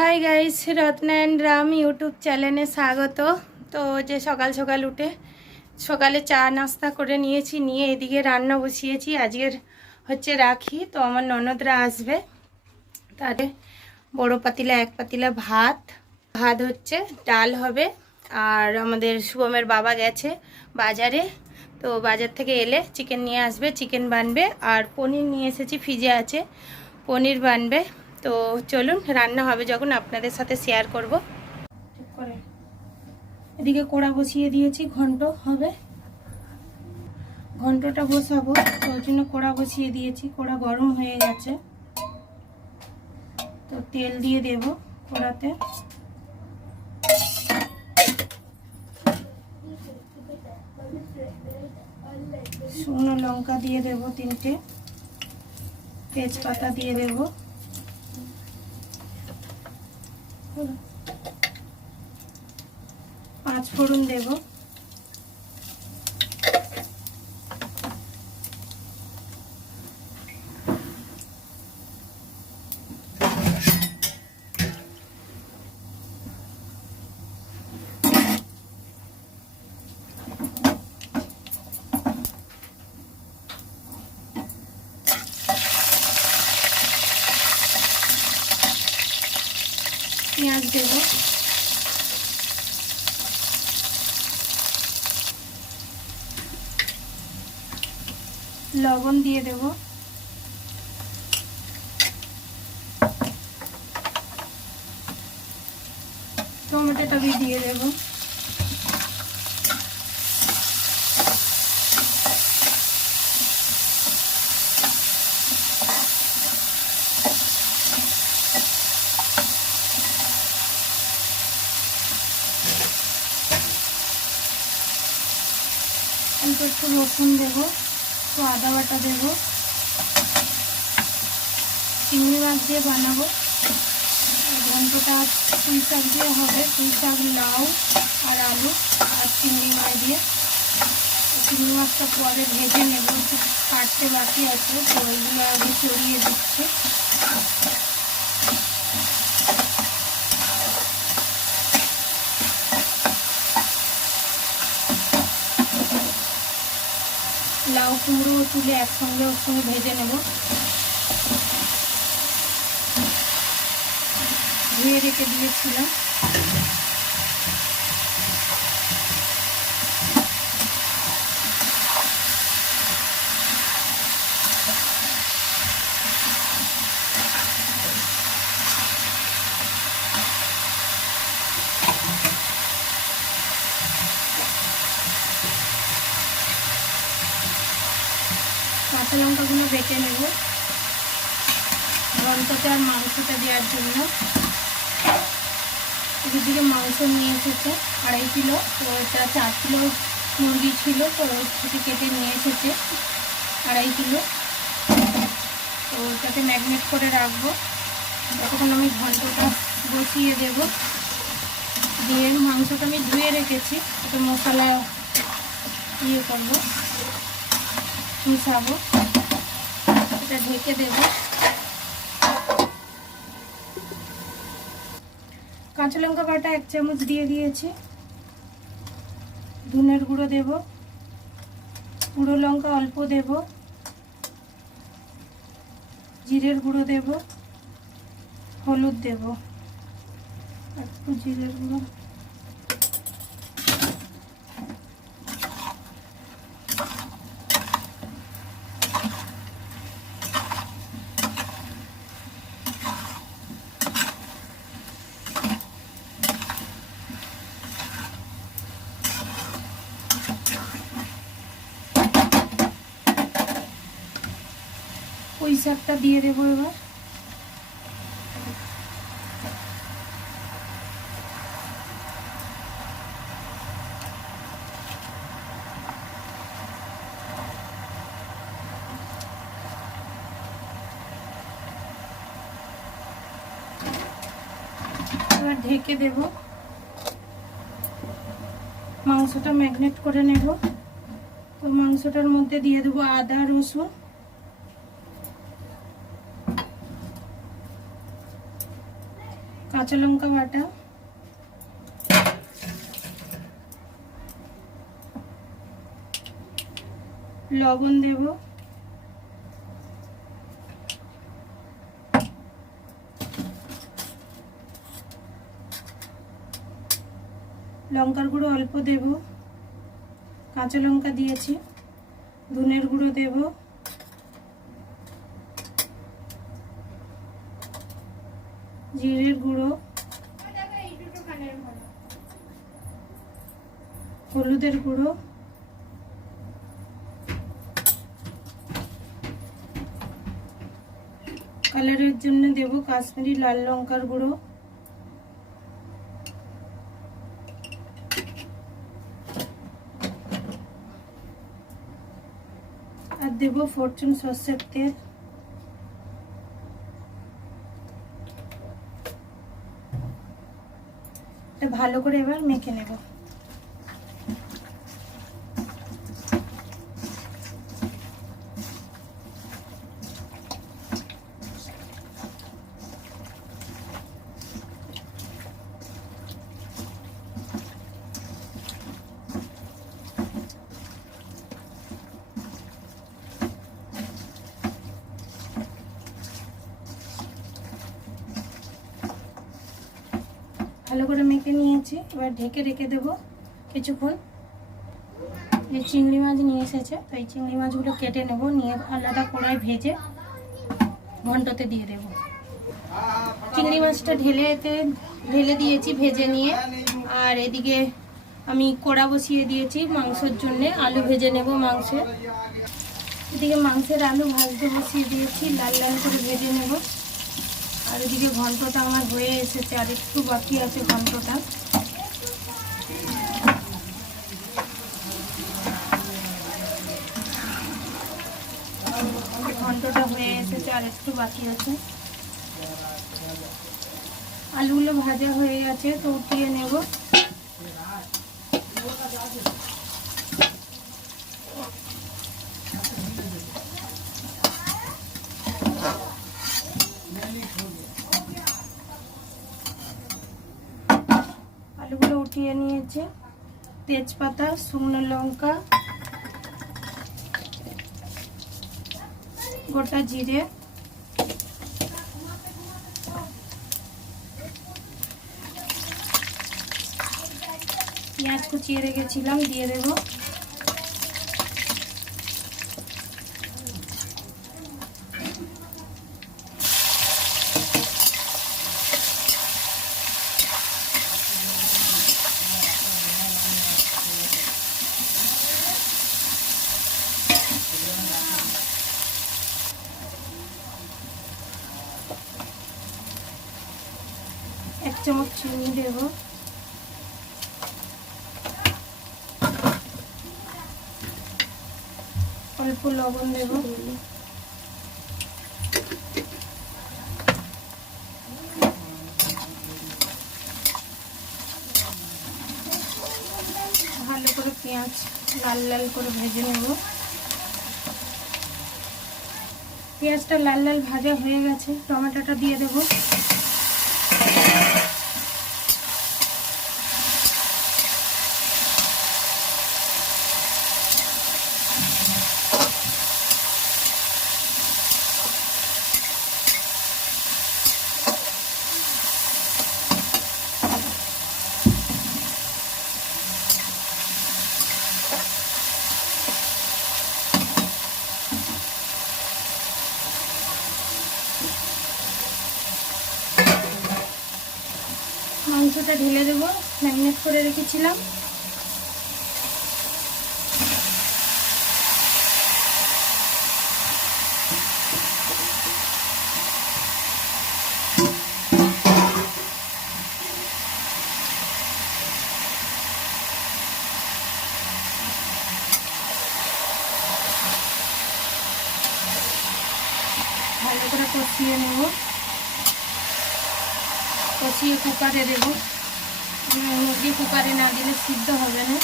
Hi guys, Ratna and Ram YouTube চ্যানেলে স্বাগত। তো যে সকাল সকাল উঠে সকালে চা নাস্তা করে নিয়ে এদিকে রান্না বসিয়েছি। আজকের হচ্ছে রাখি, তো আমার ননদরা আসবে। তারে বড় পাতিলা এক পাতিলা ভাত হচ্ছে, ডাল হবে। আর আমাদের শুভমের বাবা গেছে বাজারে, তো বাজার থেকে এলে চিকেন নিয়ে আসবে, চিকেন বানবে। আর পনির নিয়ে এসেছি, ফ্রিজে আছে, পনির বানবে। তো চলুন, রান্না হবে যখন আপনাদের সাথে শেয়ার করব। ঠিক করে এদিকে কড়া বসিয়ে দিয়েছি, ঘন্ট হবে, ঘন্টটা বসাবো, তো ওই জন্য কড়া বসিয়ে দিয়েছি। কড়া গরম হয়ে গেছে, তো তেল দিয়ে দেব কড়াতে। শুকনো লঙ্কা দিয়ে দেব 3টে, তেজপাতা দিয়ে দেব, 5 ফোড়ন দেব, পেঁয়াজ দেব, লবণ দিয়ে দেব, টমেটোটা দিয়ে দেব, অল্প একটু রসুন দেব, তো আদা বাটা দেব। চিংড়ি মাছ দিয়ে বানাবো ঘন্টটা, পুঁই শাক দিয়ে হবে, পুঁই শাক, লাউ আর আলু আর চিংড়ি মাছ দিয়ে। চিংড়ি মাছটা পরে ভেজে নেব, একটু কাটতে বাকি আছে, তো ওইগুলো আগে চড়িয়ে দিচ্ছি। লাউ কুমড়ো তুলে একসঙ্গে ওর সঙ্গে ভেজে নেব, ধুয়ে রেখে দিয়েছিলাম। কাঁচা লঙ্কাগুলো বেটে নেব ঘন্টটা আর মাংসটা দেওয়ার জন্য। এদিকে মাংস নিয়ে এসেছে 2.5 কিলো, তো এটা 4 কিলো মুরগি ছিল, তো সেটি কেটে নিয়ে এসেছে 2.5 কিলো। তো ওটাকে ম্যাগনেট করে রাখবো, তখন আমি ঘন্টটা বসিয়ে দেব। দিয়ে মাংসটা আমি ধুয়ে রেখেছি, ওটা মশলা ইয়ে করবো, মিশাবো, এটা ঢেকে দেব। কাঁচা লঙ্কা বাটা 1 চামচ দিয়ে দিয়েছি, ধনের গুঁড়ো দেব, গুঁড়ো লঙ্কা অল্প দেব, জিরের গুঁড়ো দেব, হলুদ দেব, একটু জিরের গুঁড়ো, পুঁই শাকটা দিয়ে দেবো এবার। এবার ঢেকে দেব, মাংসটা ম্যাগনেট করে নেব। তো মাংসটার মধ্যে দিয়ে দেবো আদা রসুন, কাঁচা লঙ্কা বাটা, লবণ দেব, লঙ্কার গুঁড়ো অল্প দেব, কাঁচা লঙ্কা দিয়েছি, ধনের গুঁড়ো দেব, জিরের গুঁড়ো, হলুদের গুঁড়ো, কালারের জন্য দেব কাশ্মীরি লাল লঙ্কার গুঁড়ো, আর দেব ফরচুন সরষের তেল। এটা ভালো করে এবার মেখে নেব। ভালো করে মেখে নিয়েছি, এবার ঢেকে রেখে দেবো কিছুক্ষণ। এই চিংড়ি মাছ নিয়ে এসেছে, তো এই চিংড়ি মাছগুলো কেটে নেব, নিয়ে আলাদা কড়াই ভেজে ঘন্টতে দিয়ে দেব। চিংড়ি মাছটা ঢেলে দিয়েছি ভেজে নিয়ে, আর এদিকে আমি কড়া বসিয়ে দিয়েছি মাংসের জন্য, আলু ভেজে নেব মাংসের। এদিকে মাংসের আলু ভাজতে বসিয়ে দিয়েছি, লাল লাল করে ভেজে নেব। আর এদিকে ঘন্টটা আমার হয়ে এসেছে, আর একটু বাকি আছে ঘন্টটা। ঘন্টটা হয়ে এসেছে, আর একটু বাকি আছে। আলুগুলো ভাজা হয়ে গেছে, তো উঠিয়ে নেব। আলুগুলো উঠিয়ে নিয়েছে, তেজপাতা, শুকনো লঙ্কা, গোটা জিরে, পেঁয়াজ কুচিয়ে রেখেছিলাম দিয়ে দেব। এক চামচ চিনি দেব, অল্প লবণ দেব, ভালো করে পেঁয়াজ লাল লাল করে ভেজে নেব। পেঁয়াজটা লাল লাল ভাজা হয়ে গেছে, টমেটোটা দিয়ে দেব। মাংসটা ঢেলে দেবো, ম্যারিনেট করে রেখেছিলাম। ভালো করে কষিয়ে নেব, কষিয়ে কুকারে দেব। মুরগি কুকারে না দিলে সিদ্ধ হবে না,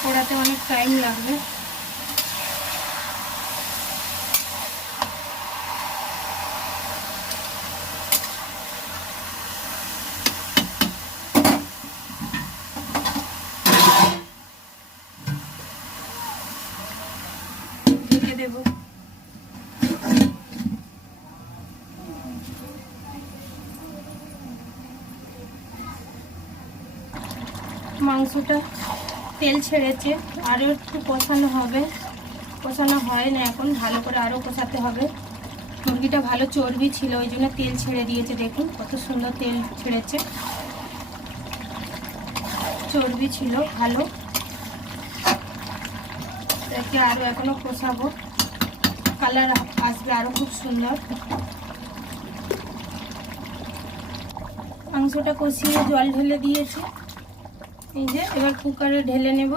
পোড়াতে অনেক টাইম লাগবে। মাংসটা তেল ছেড়েছে, আরও একটু কষানো হবে, কষানো হয় না এখন, ভালো করে আরও কষাতে হবে। মুরগিটা ভালো চর্বি ছিল, ওই জন্য তেল ছেড়ে দিয়েছে। দেখুন কত সুন্দর তেল ছেড়েছে, চর্বি ছিল ভালো। এটাকে আরও এখনও কষাবো, কালার আসবে আরও খুব সুন্দর। মাংসটা কষিয়ে জল ঢেলে দিয়েছি, এই যে এবার কুকারে ঢেলে নেব।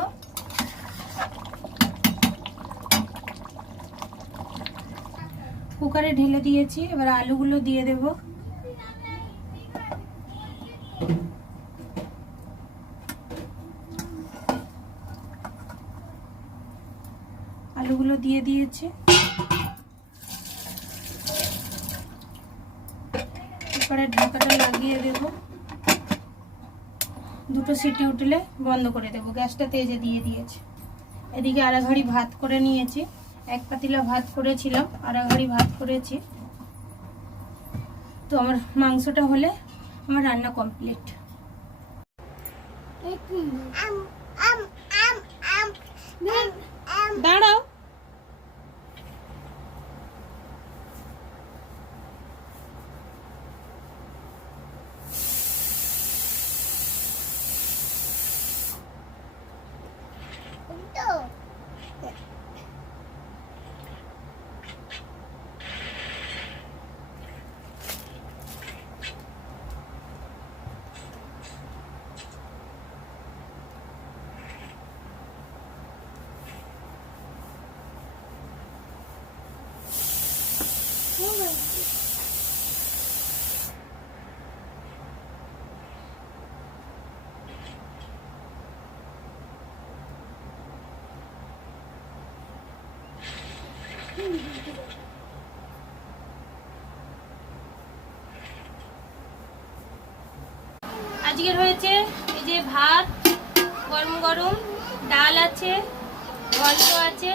কুকারে ঢেলে দিয়েছি, এবার আলুগুলো দিয়ে দেব। আলুগুলো দিয়ে দিয়েছি, কুকারের ঢাকাটা লাগিয়ে দেব। দুটো সিটি উঠলে বন্ধ করে দেব, গ্যাসটা তেজে দিয়ে দিয়েছি। এদিকে আড়া ঘড়ি ভাত করে নিয়েছি, এক পাতিলা ভাত করেছিলাম, আড়া ঘড়ি ভাত করেছি। তো আমার মাংসটা হলে আমার রান্না কমপ্লিট। দাঁড়াও, আজকের হয়েছে এই যে ভাত গরম গরম, ডাল আছে, গল্প আছে,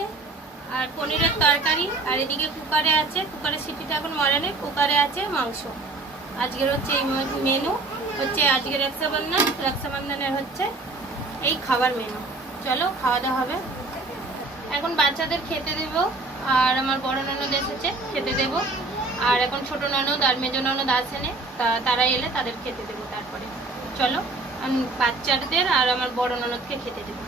আর পনিরের তরকারি, আর এদিকে কুকারে আছে, কুকারের সিটিটা এখন মরে নেই, কুকারে আছে মাংস। আজকের হচ্ছে এই মেনু হচ্ছে আজকের রক্ষাবন্ধনের হচ্ছে এই খাবার মেনু। চলো খাওয়া দাওয়া হবে। এখন বাচ্চাদের খেতে দেব, আর আমার বড় ননদ এসেছে খেতে দেব, আর এখন ছোট ননদ আর মেজো ননদ আসেনি, তারা এলে তাদের খেতে দেবো। তারপরে চলো আমি বাচ্চাদের আর আমার বড় ননদকে খেতে দেবো।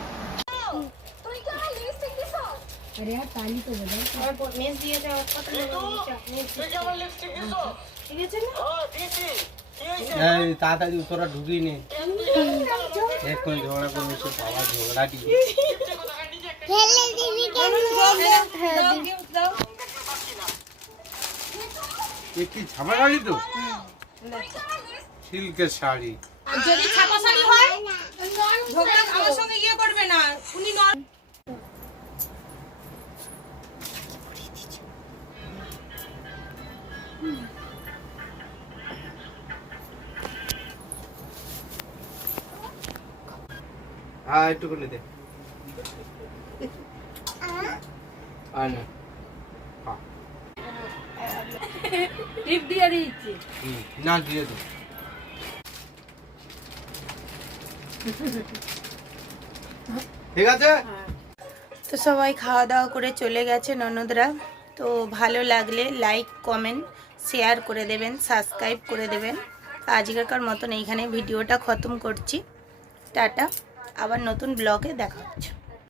তাড়াতাড়ি তোরা ঢুকিয়ে নে, এক্ষুনি ঝগড়া করবে, বাবা ঝগড়াটি কি ছাপা শাড়ি, তো সিল্কের শাড়ি। যদি ছাপা শাড়ি হয় ঝগড়া আমার সঙ্গে গিয়ে করবে না, উনি হ্যাঁ একটু করে দে, না টিপ দিয়ে দিচ্ছি, না দিয়ে দে। ঠিক আছে, তো সবাই খাওয়া দাওয়া করে চলে গেছে ননদরা। তো ভালো লাগলে লাইক কমেন্ট শেয়ার করে দেবেন, সাবস্ক্রাইব করে দেবেন। আজকেরকার মতন এইখানে ভিডিওটা খতম করছি। টাটা, আবার নতুন ব্লগে দেখা হচ্ছে।